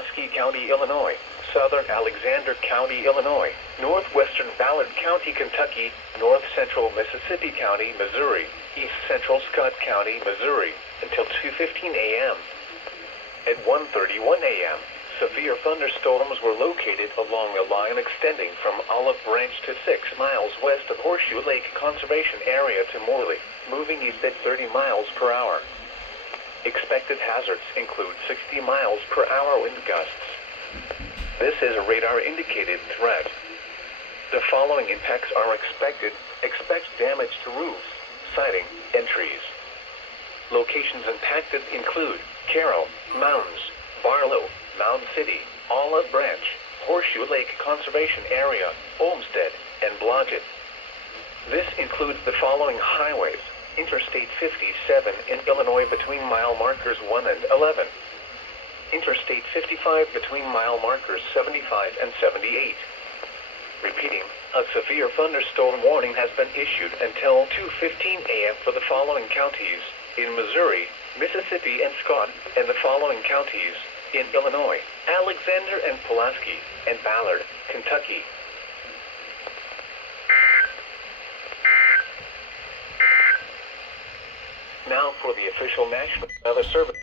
Pulaski County, Illinois, southern Alexander County, Illinois, northwestern Ballard County, Kentucky, north central Mississippi County, Missouri, east central Scott County, Missouri, until 2:15 a.m. At 1:31 a.m., severe thunderstorms were located along a line extending from Olive Branch to 6 miles west of Horseshoe Lake Conservation Area to Morley, moving east at 30 miles per hour. Expected hazards include 60 miles per hour wind gusts. This is a radar-indicated threat. The following impacts are expected. Expect damage to roofs, siding, and trees. Locations impacted include Carroll, Mounds, Barlow, Mound City, Olive Branch, Horseshoe Lake Conservation Area, Olmsted, and Blodgett. This includes the following highways: Interstate 57 in Illinois between mile markers 1 and 11. Interstate 55 between mile markers 75 and 78. Repeating, a severe thunderstorm warning has been issued until 2:15 a.m. for the following counties: in Missouri, Mississippi, and Scott, and the following counties: in Illinois, Alexander and Pulaski, and Ballard, Kentucky. Now for the official National Weather Service.